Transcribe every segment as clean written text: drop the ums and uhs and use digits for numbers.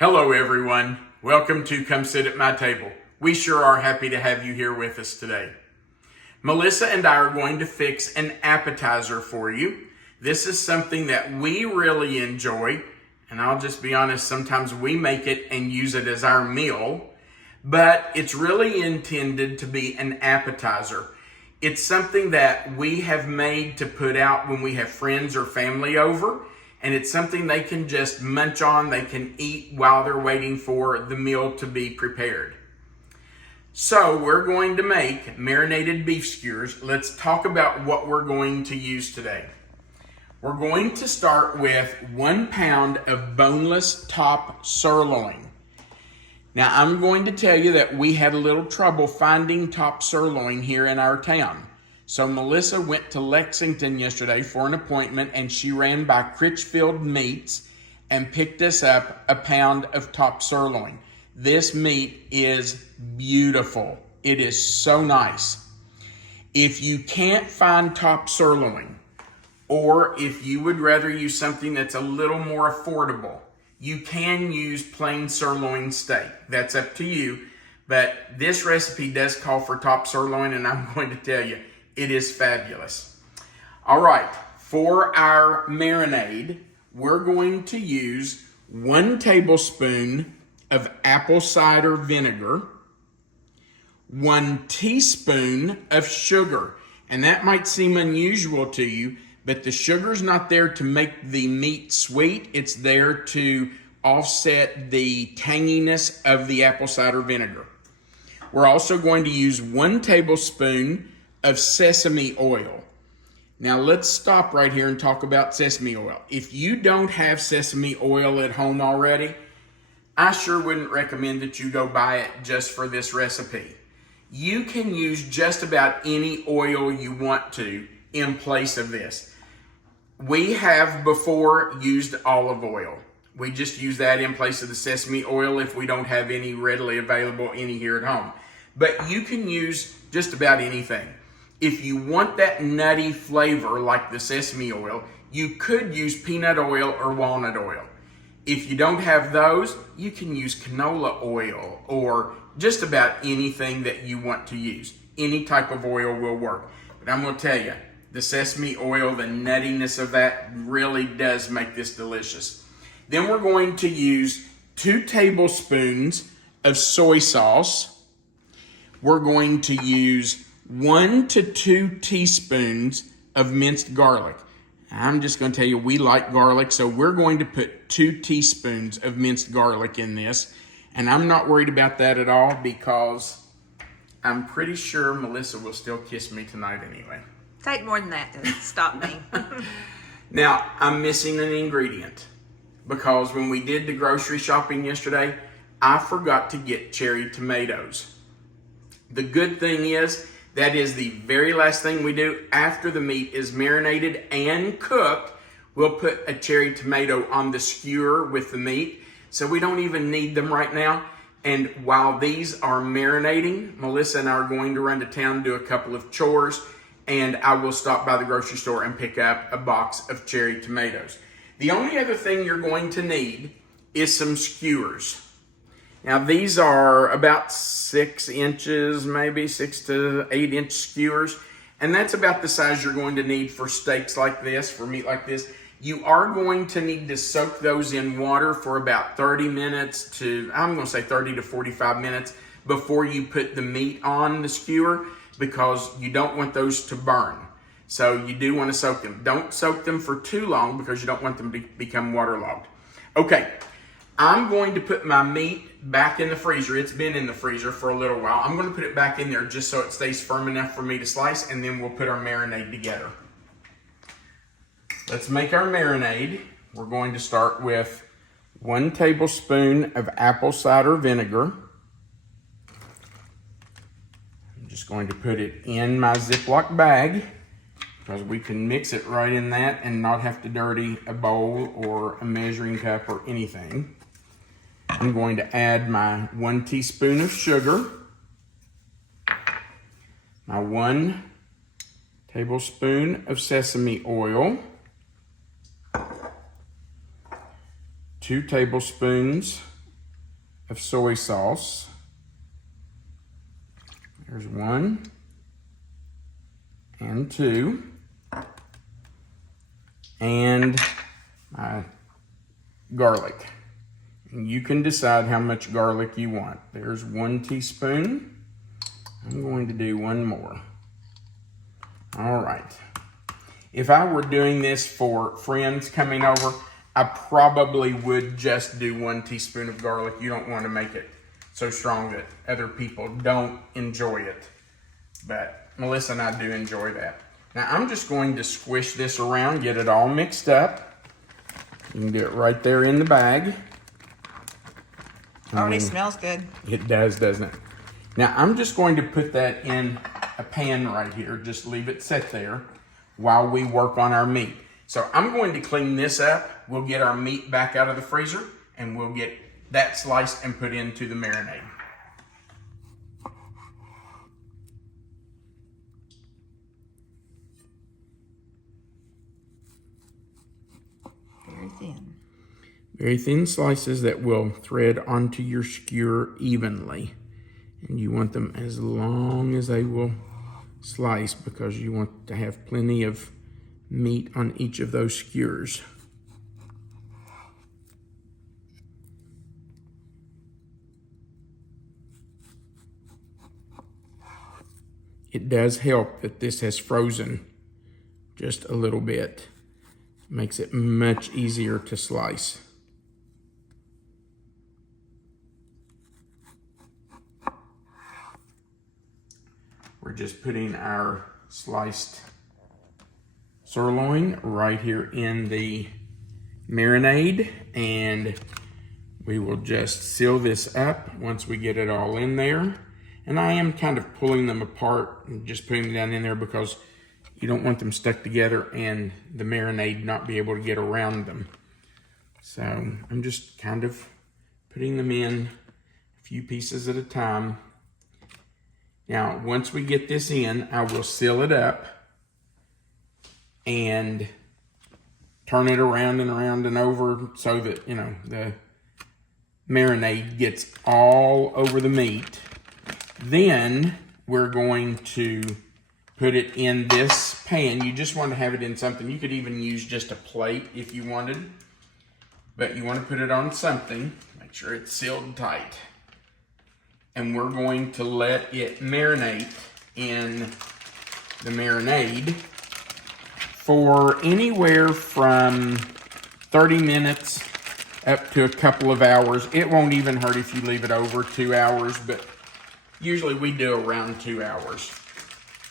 Hello everyone, welcome to Come Sit at My Table. We sure are happy to have you here with us today. Melissa and I are going to fix an appetizer for you. This is something that we really enjoy, and I'll just be honest, sometimes we make it and use it as our meal, but it's really intended to be an appetizer. It's something that we have made to put out when we have friends or family over, and it's something they can just munch on, they can eat while they're waiting for the meal to be prepared. So we're going to make marinated beef skewers. Let's talk about what we're going to use today. We're going to start with 1 pound of boneless top sirloin. Now I'm going to tell you that we had a little trouble finding top sirloin here in our town. So Melissa went to Lexington yesterday for an appointment, and she ran by Critchfield Meats and picked us up a pound of top sirloin. This meat is beautiful. It is so nice. If you can't find top sirloin, or if you would rather use something that's a little more affordable, you can use plain sirloin steak. That's up to you. But this recipe does call for top sirloin, and I'm going to tell you, it is fabulous. All right, for our marinade, we're going to use 1 tablespoon of apple cider vinegar, 1 teaspoon of sugar. And that might seem unusual to you, but the sugar's not there to make the meat sweet. It's there to offset the tanginess of the apple cider vinegar. We're also going to use 1 tablespoon of sesame oil. Now let's stop right here and talk about sesame oil. If you don't have sesame oil at home already, I sure wouldn't recommend that you go buy it just for this recipe. You can use just about any oil you want to in place of this. We have before used olive oil. We just use that in place of the sesame oil if we don't have any readily available any here at home. But you can use just about anything. If you want that nutty flavor like the sesame oil, you could use peanut oil or walnut oil. If you don't have those, you can use canola oil or just about anything that you want to use. Any type of oil will work. But I'm going to tell you, the sesame oil, the nuttiness of that really does make this delicious. Then we're going to use 2 tablespoons of soy sauce. We're going to use 1 to 2 teaspoons of minced garlic. I'm just going to tell you, we like garlic, so we're going to put 2 teaspoons of minced garlic in this. And I'm not worried about that at all because I'm pretty sure Melissa will still kiss me tonight anyway. Take more than that to stop me. Now, I'm missing an ingredient because when we did the grocery shopping yesterday, I forgot to get cherry tomatoes. The good thing is, that is the very last thing we do after the meat is marinated and cooked. We'll put a cherry tomato on the skewer with the meat. So we don't even need them right now. And while these are marinating, Melissa and I are going to run to town and do a couple of chores. And I will stop by the grocery store and pick up a box of cherry tomatoes. The only other thing you're going to need is some skewers. Now these are about 6 inches, maybe 6 to 8 inch skewers. And that's about the size you're going to need for steaks like this, for meat like this. You are going to need to soak those in water for about 30 minutes to, I'm going to say 30 to 45 minutes before you put the meat on the skewer because you don't want those to burn. So you do want to soak them. Don't soak them for too long because you don't want them to become waterlogged. Okay. I'm going to put my meat back in the freezer. It's been in the freezer for a little while. I'm going to put it back in there just so it stays firm enough for me to slice, and then we'll put our marinade together. Let's make our marinade. We're going to start with 1 tablespoon of apple cider vinegar. I'm just going to put it in my Ziploc bag because we can mix it right in that and not have to dirty a bowl or a measuring cup or anything. I'm going to add my 1 teaspoon of sugar, my 1 tablespoon of sesame oil, 2 tablespoons of soy sauce. There's 1 and 2. And my garlic. And you can decide how much garlic you want. There's 1 teaspoon. I'm going to do 1 more. All right. If I were doing this for friends coming over, I probably would just do 1 teaspoon of garlic. You don't want to make it so strong that other people don't enjoy it. But Melissa and I do enjoy that. Now I'm just going to squish this around, get it all mixed up. You can do it right there in the bag. Already smells good. It does, doesn't it? Now I'm just going to put that in a pan right here. Just leave it set there while we work on our meat. So I'm going to clean this up. We'll get our meat back out of the freezer and we'll get that sliced and put into the marinade. Very thin. Very thin slices that will thread onto your skewer evenly. And you want them as long as they will slice because you want to have plenty of meat on each of those skewers. It does help that this has frozen just a little bit. Makes it much easier to slice. We're just putting our sliced sirloin right here in the marinade, and we will just seal this up once we get it all in there. And I am kind of pulling them apart and just putting them down in there because you don't want them stuck together and the marinade not be able to get around them. So I'm just kind of putting them in a few pieces at a time. Now, once we get this in, I will seal it up and turn it around and around and over so that, you know, the marinade gets all over the meat. Then we're going to put it in this pan. You just want to have it in something. You could even use just a plate if you wanted, but you want to put it on something. Make sure it's sealed tight. And we're going to let it marinate in the marinade for anywhere from 30 minutes up to a couple of hours. It won't even hurt if you leave it over 2 hours, but usually we do around 2 hours.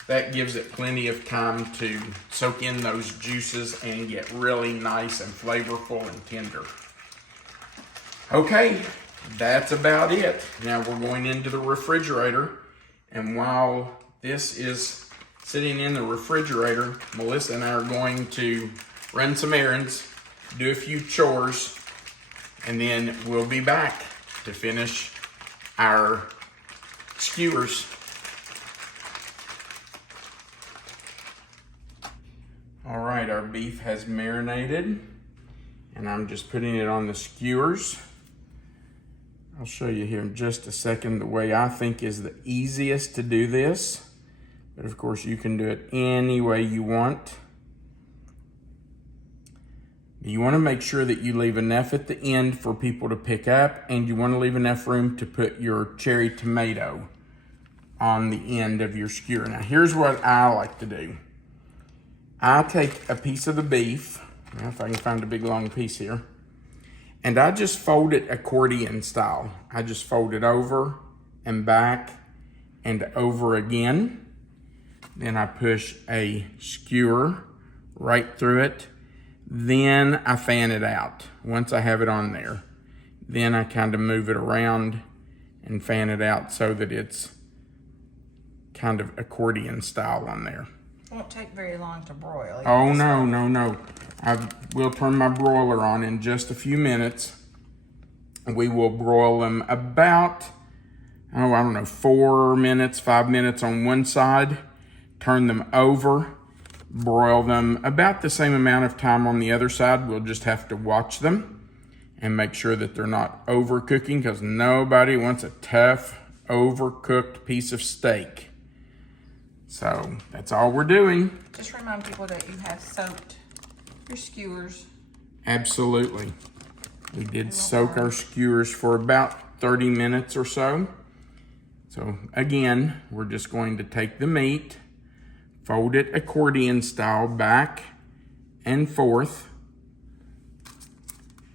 That gives it plenty of time to soak in those juices and get really nice and flavorful and tender. Okay, that's about it. Now we're going into the refrigerator, and while this is sitting in the refrigerator, Melissa and I are going to run some errands, do a few chores, and then we'll be back to finish our skewers. All right, our beef has marinated, and I'm just putting it on the skewers. I'll show you here in just a second the way I think is the easiest to do this. But of course you can do it any way you want. You want to make sure that you leave enough at the end for people to pick up, and you want to leave enough room to put your cherry tomato on the end of your skewer. Now here's what I like to do. I take a piece of the beef, if I can find a big long piece here, and I just fold it accordion style. I just fold it over and back and over again. Then I push a skewer right through it. Then I fan it out once I have it on there. Then I kind of move it around and fan it out so that it's kind of accordion style on there. It won't take very long to broil. Oh, no. I will turn my broiler on in just a few minutes. We will broil them about, I don't know, 4 minutes, 5 minutes on one side. Turn them over, broil them about the same amount of time on the other side. We'll just have to watch them. and make sure that they're not overcooking, because nobody wants a tough, overcooked piece of steak. So that's all we're doing. Just remind people that you have soaked your skewers. Absolutely. We did soak our skewers for about 30 minutes or so. So again, we're just going to take the meat, fold it accordion style back and forth,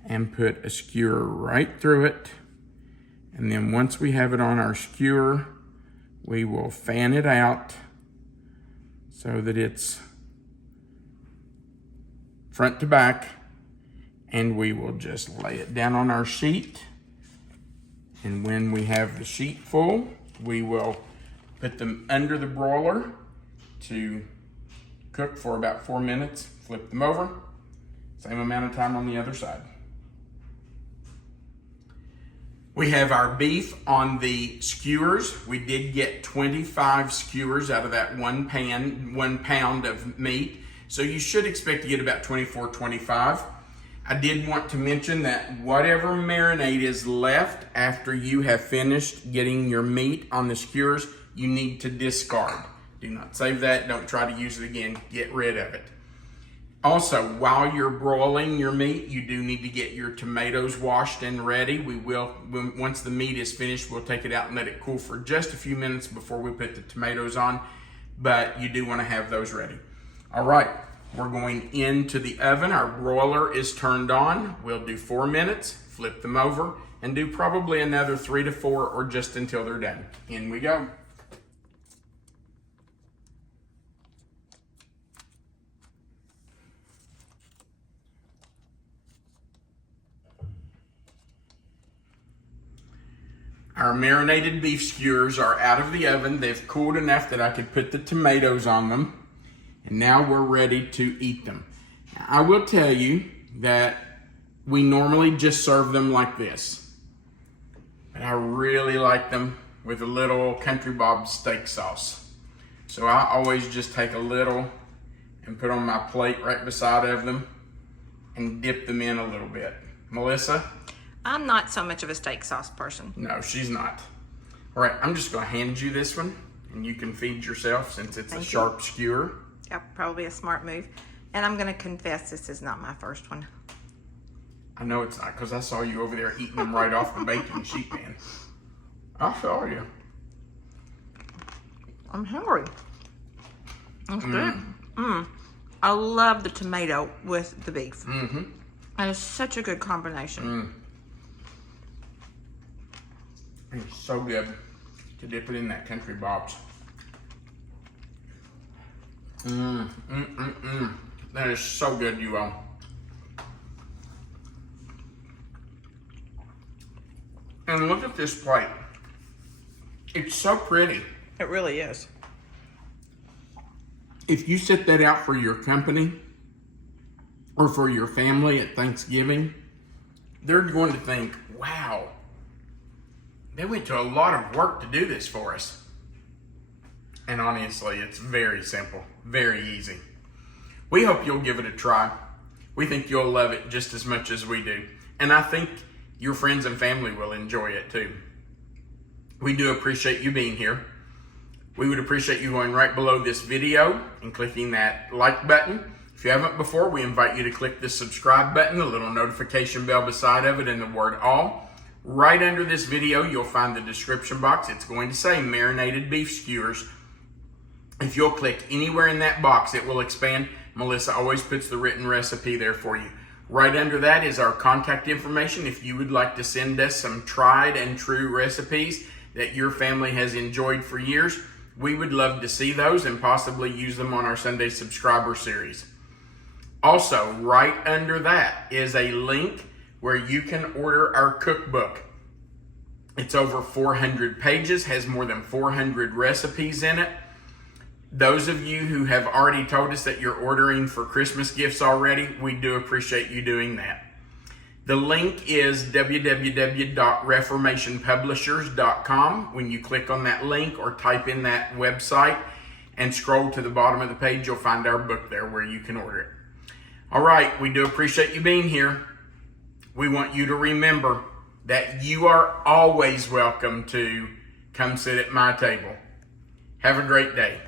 and put a skewer right through it. And then once we have it on our skewer, we will fan it out so that it's front to back, and we will just lay it down on our sheet. And when we have the sheet full, we will put them under the broiler to cook for about 4 minutes, flip them over, same amount of time on the other side. We have our beef on the skewers. We did get 25 skewers out of that 1 pound of meat. So you should expect to get about 24, 25. I did want to mention that whatever marinade is left after you have finished getting your meat on the skewers, you need to discard. Do not save that. Don't try to use it again. Get rid of it. Also, while you're broiling your meat, you do need to get your tomatoes washed and ready. We will, once the meat is finished, we'll take it out and let it cool for just a few minutes before we put the tomatoes on, but you do want to have those ready. All right, we're going into the oven. Our broiler is turned on. We'll do 4 minutes, flip them over, and do probably another 3 to 4 or just until they're done. In we go. Our marinated beef skewers are out of the oven. They've cooled enough that I could put the tomatoes on them. And now we're ready to eat them. Now, I will tell you that we normally just serve them like this. But I really like them with a little Country Bob steak sauce. So I always just take a little and put on my plate right beside of them and dip them in a little bit. Melissa? I'm not so much of a steak sauce person. No, she's not. All right, I'm just gonna hand you this one and you can feed yourself since it's a sharp skewer. Yep, probably a smart move. And I'm gonna confess this is not my first one. I know it's not, because I saw you over there eating them right off the baking sheet pan. I saw you. I'm hungry. It's good. I love the tomato with the beef. Mm-hmm. That is such a good combination. It's so good to dip it in that Country Bob's. That is so good, you all. And look at this plate. It's so pretty. It really is. If you set that out for your company or for your family at Thanksgiving, they're going to think, wow, they went to a lot of work to do this for us. And honestly, it's very simple, very easy. We hope you'll give it a try. We think you'll love it just as much as we do. And I think your friends and family will enjoy it too. We do appreciate you being here. We would appreciate you going right below this video and clicking that like button. If you haven't before, we invite you to click the subscribe button, the little notification bell beside of it, and the word all. Right under this video, you'll find the description box. It's going to say marinated beef skewers. If you'll click anywhere in that box, it will expand. Melissa always puts the written recipe there for you. Right under that is our contact information. If you would like to send us some tried and true recipes that your family has enjoyed for years, we would love to see those and possibly use them on our Sunday subscriber series. Also, right under that is a link where you can order our cookbook. It's over 400 pages, has more than 400 recipes in it. Those of you who have already told us that you're ordering for Christmas gifts already, we do appreciate you doing that. The link is www.reformationpublishers.com. When you click on that link or type in that website and scroll to the bottom of the page, you'll find our book there where you can order it. All right, we do appreciate you being here. we want you to remember that you are always welcome to come sit at my table. Have a great day.